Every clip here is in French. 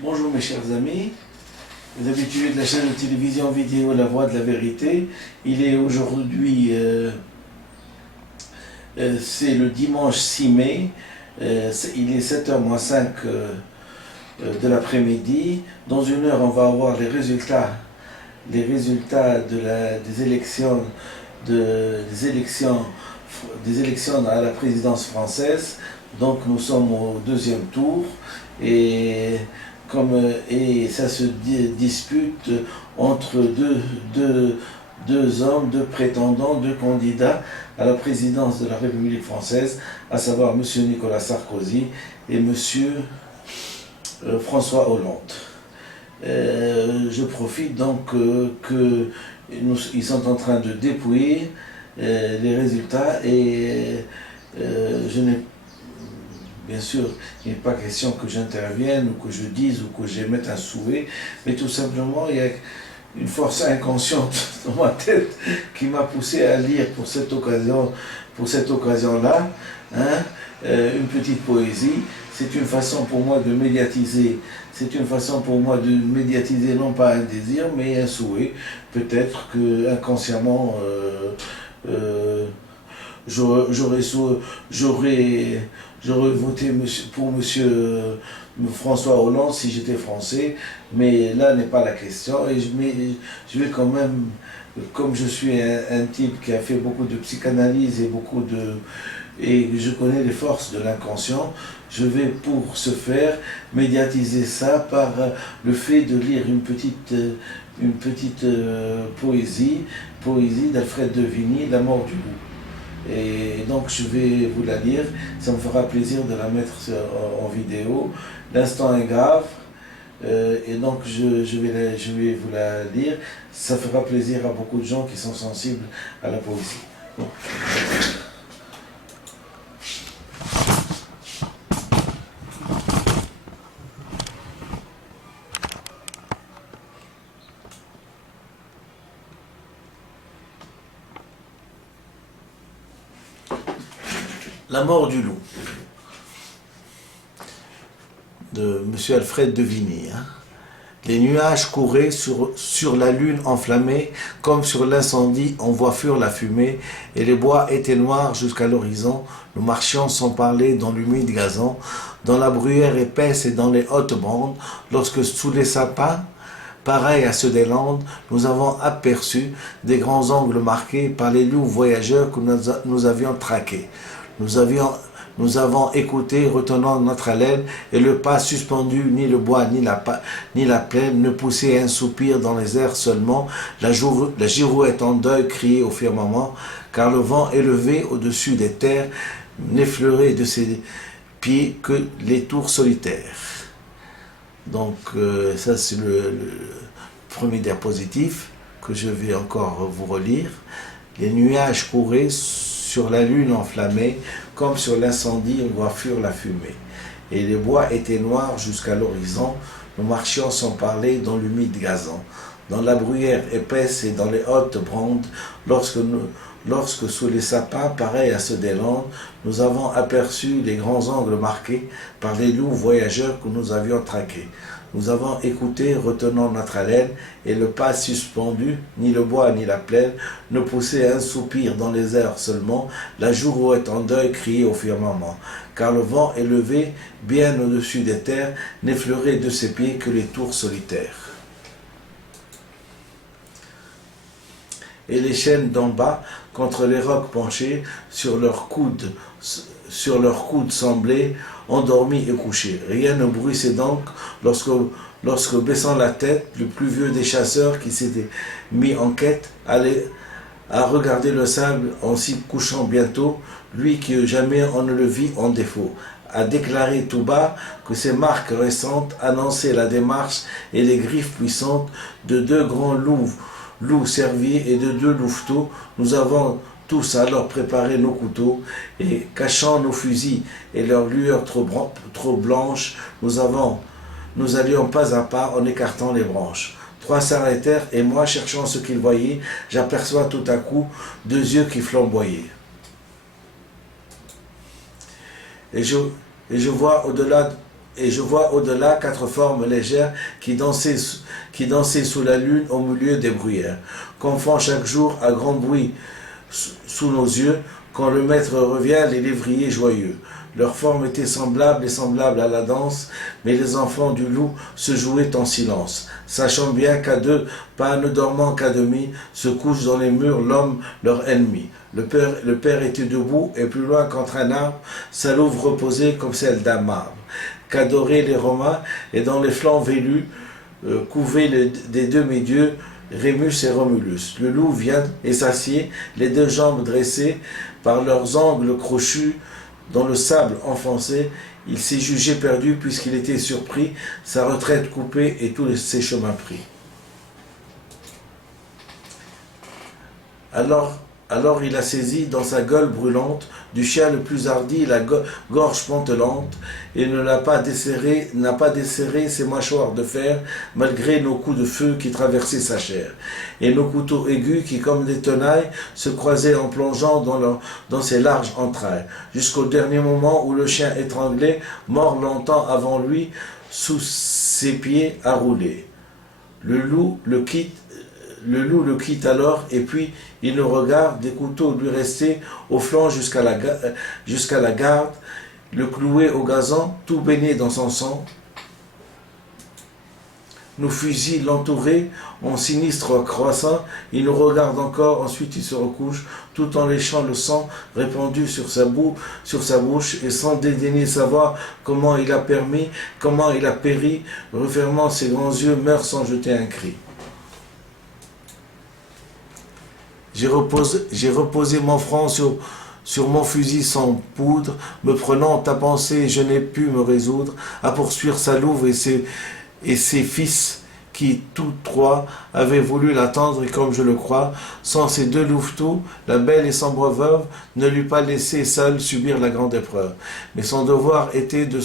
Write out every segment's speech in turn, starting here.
Bonjour mes chers amis, vous habitués de la chaîne de télévision vidéo La Voix de la Vérité. Il est aujourd'hui, c'est le dimanche 6 mai, il est 7h moins 5 de l'après-midi. Dans une heure, on va avoir les résultats des élections à la présidence française. Donc nous sommes au deuxième tour et ça se dispute entre deux hommes, deux prétendants, deux candidats à la présidence de la République française, à savoir M. Nicolas Sarkozy et M. François Hollande. Je profite donc qu'ils sont en train de dépouiller les résultats et je n'ai bien sûr, il n'est pas question que j'intervienne ou que je dise ou que j'émette un souhait, mais tout simplement il y a une force inconsciente dans ma tête qui m'a poussé à lire pour cette occasion-là, une petite poésie. C'est une façon pour moi de médiatiser. C'est une façon pour moi de médiatiser non pas un désir, mais un souhait. Peut-être que inconsciemment, j'aurais voté pour M. François Hollande si j'étais français, mais là n'est pas la question. Et je vais quand même, comme je suis un type qui a fait beaucoup de psychanalyse et je connais les forces de l'inconscient, je vais pour ce faire médiatiser ça par le fait de lire une petite poésie d'Alfred de Vigny, La mort du loup. Et donc je vais vous la lire, ça me fera plaisir de la mettre en vidéo. L'instant est grave, et donc je vais vous la lire. Ça fera plaisir à beaucoup de gens qui sont sensibles à la poésie. Bon. La mort du loup, de M. Alfred de Vigny. Les nuages couraient sur la lune enflammée, comme sur l'incendie on voit fuir la fumée, et les bois étaient noirs jusqu'à l'horizon. Nous marchions sans parler dans l'humide gazon, dans la bruyère épaisse et dans les hautes bandes, lorsque sous les sapins, pareils à ceux des Landes, nous avons aperçu des grands angles marqués par les loups voyageurs que nous avions traqués. Nous avons écouté, retenant notre haleine, et le pas suspendu, ni le bois, ni la plaine, ne poussait un soupir dans les airs seulement. La girouette en deuil criait au firmament, car le vent élevé au-dessus des terres n'effleurait de ses pieds que les tours solitaires. Donc ça c'est le premier diapositif que je vais encore vous relire. Les nuages couraient sur la lune enflammée, comme sur l'incendie on voit fuir la fumée. Et les bois étaient noirs jusqu'à l'horizon, nous marchions sans parler dans l'humide gazon, dans la bruyère épaisse et dans les hautes brandes, lorsque sous les sapins, pareils à ceux des Landes, nous avons aperçu les grands angles marqués par les loups voyageurs que nous avions traqués. Nous avons écouté, retenant notre haleine, et le pas suspendu, ni le bois ni la plaine, ne poussait un soupir dans les airs seulement, la girouette en deuil criait au firmament, car le vent élevé, bien au-dessus des terres, n'effleurait de ses pieds que les tours solitaires. Et les chênes d'en bas, contre les rocs penchés, sur leurs coudes semblaient endormis et couchés. Rien ne bruissait donc lorsque baissant la tête, le plus vieux des chasseurs qui s'était mis en quête allait à regarder le sable en s'y couchant bientôt, lui que jamais on ne le vit en défaut, a déclaré tout bas que ces marques récentes annonçaient la démarche et les griffes puissantes de deux grands loups cerviers et de deux louveteaux. Nous avons tous alors préparé nos couteaux, et cachant nos fusils et leurs lueurs trop blanches, nous allions pas à pas en écartant les branches. Trois s'arrêtèrent, et moi, cherchant ce qu'ils voyaient, j'aperçois tout à coup deux yeux qui flamboyaient. Et je vois au-delà Et je vois au-delà 4 formes légères qui dansaient sous la lune au milieu des bruyères, confond chaque jour à grand bruit sous nos yeux. Quand le maître revient, les lévriers joyeux. Leur forme était semblable et semblable à la danse, mais les enfants du loup se jouaient en silence, sachant bien qu'à deux, pas ne dormant qu'à demi, se couche dans les murs l'homme leur ennemi. Le père était debout, et plus loin qu'entre un arbre, sa louve reposait comme celle d'un marbre, qu'adoraient les Romains, et dans les flancs vélus, couvés des demi-dieux, Rémus et Romulus. Le loup vient et s'assied, les 2 jambes dressées, par leurs angles crochus, dans le sable enfoncé. Il s'est jugé perdu puisqu'il était surpris, sa retraite coupée et tous ses chemins pris. Alors il a saisi dans sa gueule brûlante du chien le plus hardi la gorge pantelante, et n'a pas desserré ses mâchoires de fer, malgré nos coups de feu qui traversaient sa chair, et nos couteaux aigus qui, comme des tenailles, se croisaient en plongeant dans ses larges entrailles, jusqu'au dernier moment où le chien étranglé, mort longtemps avant lui, sous ses pieds a roulé. Le loup le quitte alors, et puis il nous regarde, des couteaux lui restaient au flanc jusqu'à la garde, le cloué au gazon, tout baigné dans son sang. Nos fusils l'entouraient en sinistre croissant, il nous regarde encore, ensuite il se recouche, tout en léchant le sang répandu sur sa bouche, et sans dédaigner savoir comment il a péri, refermant ses grands yeux, meurt sans jeter un cri. J'ai reposé mon front sur mon fusil sans poudre, me prenant à penser, je n'ai pu me résoudre à poursuivre sa louve et ses fils qui, tous 3, avaient voulu l'attendre, et comme je le crois, sans ces 2 louveteaux, la belle et sombre veuve ne l'eût pas laissé seule subir la grande épreuve. Mais son devoir était de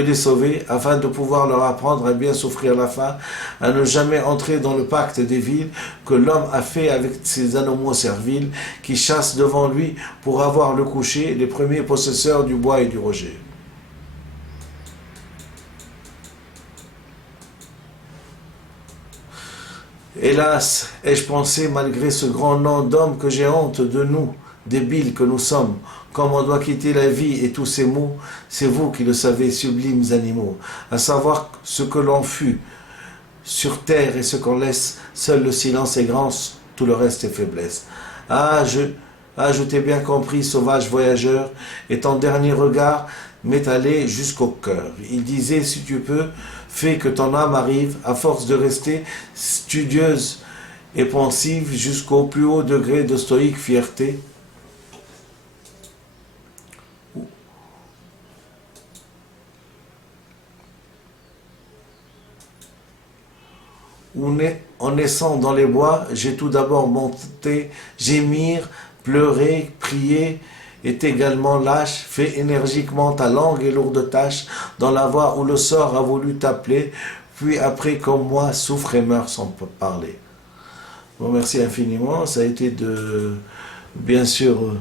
les sauver, afin de pouvoir leur apprendre à bien souffrir la faim, à ne jamais entrer dans le pacte des villes que l'homme a fait avec ces animaux serviles qui chassent devant lui pour avoir le coucher, les premiers possesseurs du bois et du roger. Hélas, ai-je pensé, malgré ce grand nom d'homme, que j'ai honte de nous, débiles que nous sommes, comme on doit quitter la vie et tous ses maux, c'est vous qui le savez, sublimes animaux, à savoir ce que l'on fut sur terre et ce qu'on laisse, seul le silence est grand, tout le reste est faiblesse. Je t'ai bien compris, sauvage voyageur, et ton dernier regard m'est allé jusqu'au cœur. Il disait, si tu peux, fais que ton âme arrive, à force de rester studieuse et pensive, jusqu'au plus haut degré de stoïque fierté, où en naissant dans les bois, j'ai tout d'abord monté, gémir, pleurer, prier, est également lâche, fait énergiquement ta longue et lourde tâche dans la voie où le sort a voulu t'appeler, puis après comme moi souffre et meurt sans parler. Bon, merci infiniment. Ça a été bien sûr,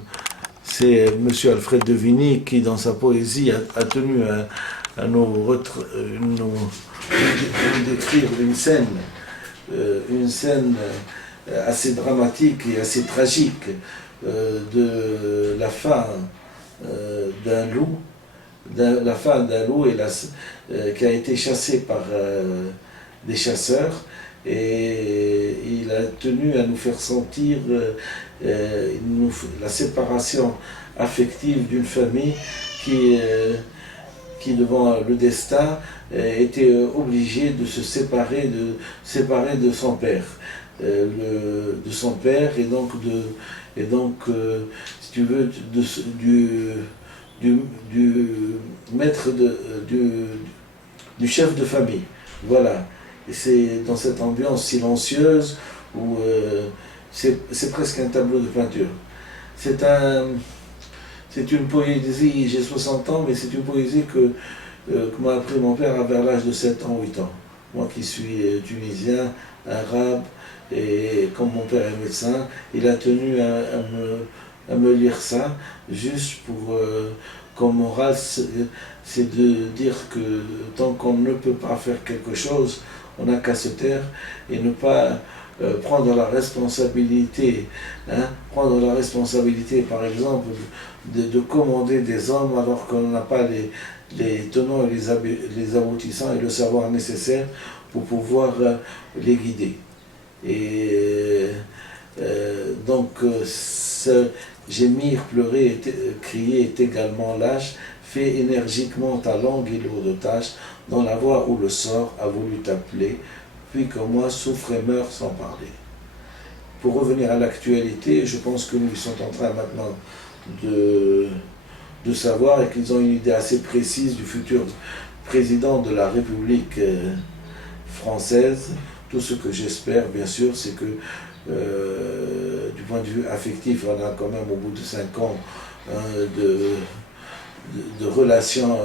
c'est M. Alfred de Vigny qui dans sa poésie a tenu à nous décrire une scène assez dramatique et assez tragique de la fin d'un loup, qui a été chassé par des chasseurs, et il a tenu à nous faire sentir la séparation affective d'une famille qui devant le destin était obligée de se séparer de son père, et donc si tu veux, du maître du chef de famille. Voilà. Et c'est dans cette ambiance silencieuse où c'est presque un tableau de peinture. C'est une poésie, j'ai 60 ans, mais c'est une poésie que m'a appris mon père vers l'âge de 7 ans, 8 ans. Moi qui suis tunisien, arabe, et comme mon père est médecin, il a tenu à me lire ça, juste pour comme morale, c'est de dire que tant qu'on ne peut pas faire quelque chose, on n'a qu'à se taire et ne pas prendre la responsabilité, prendre la responsabilité par exemple de commander des hommes alors qu'on n'a pas les tenants et les aboutissants et le savoir nécessaire pour pouvoir les guider. Et donc, gémir, pleurer, crier est également lâche. Fais énergiquement ta longue et lourde tâche dans la voie où le sort a voulu t'appeler, puis comme moi souffre et meurt sans parler. Pour revenir à l'actualité, je pense que nous sont en train maintenant de savoir et qu'ils ont une idée assez précise du futur président de la République française. Tout ce que j'espère, bien sûr, c'est que du point de vue affectif, on a quand même au bout de 5 ans de relations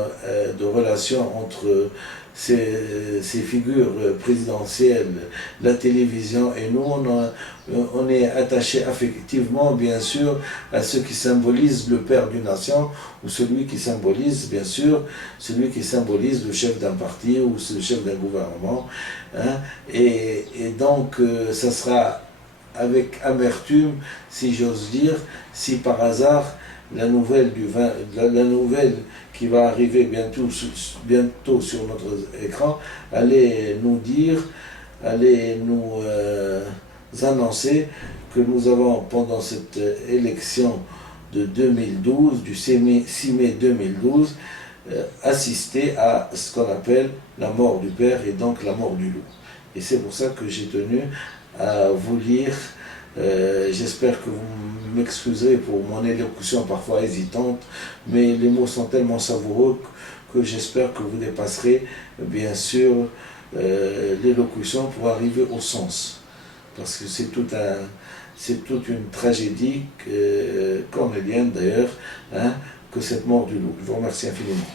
entre ces figures présidentielles, la télévision et nous, on est attaché affectivement, bien sûr, à ce qui symbolise le père d'une nation, ou celui qui symbolise, bien sûr, celui qui symbolise le chef d'un parti ou le chef d'un gouvernement. Et donc, ça sera avec amertume, si j'ose dire, si par hasard, la nouvelle qui va arriver bientôt sur notre écran allait nous dire, allait nous annoncer que nous avons, pendant cette élection de 2012, du 6 mai 2012, assisté à ce qu'on appelle la mort du père et donc la mort du loup. Et c'est pour ça que j'ai tenu à vous lire. J'espère que vous m'excuserez pour mon élocution parfois hésitante, mais les mots sont tellement savoureux que j'espère que vous dépasserez bien sûr l'élocution pour arriver au sens, parce que c'est toute une tragédie cornélienne d'ailleurs, que cette mort du loup. Je vous remercie infiniment.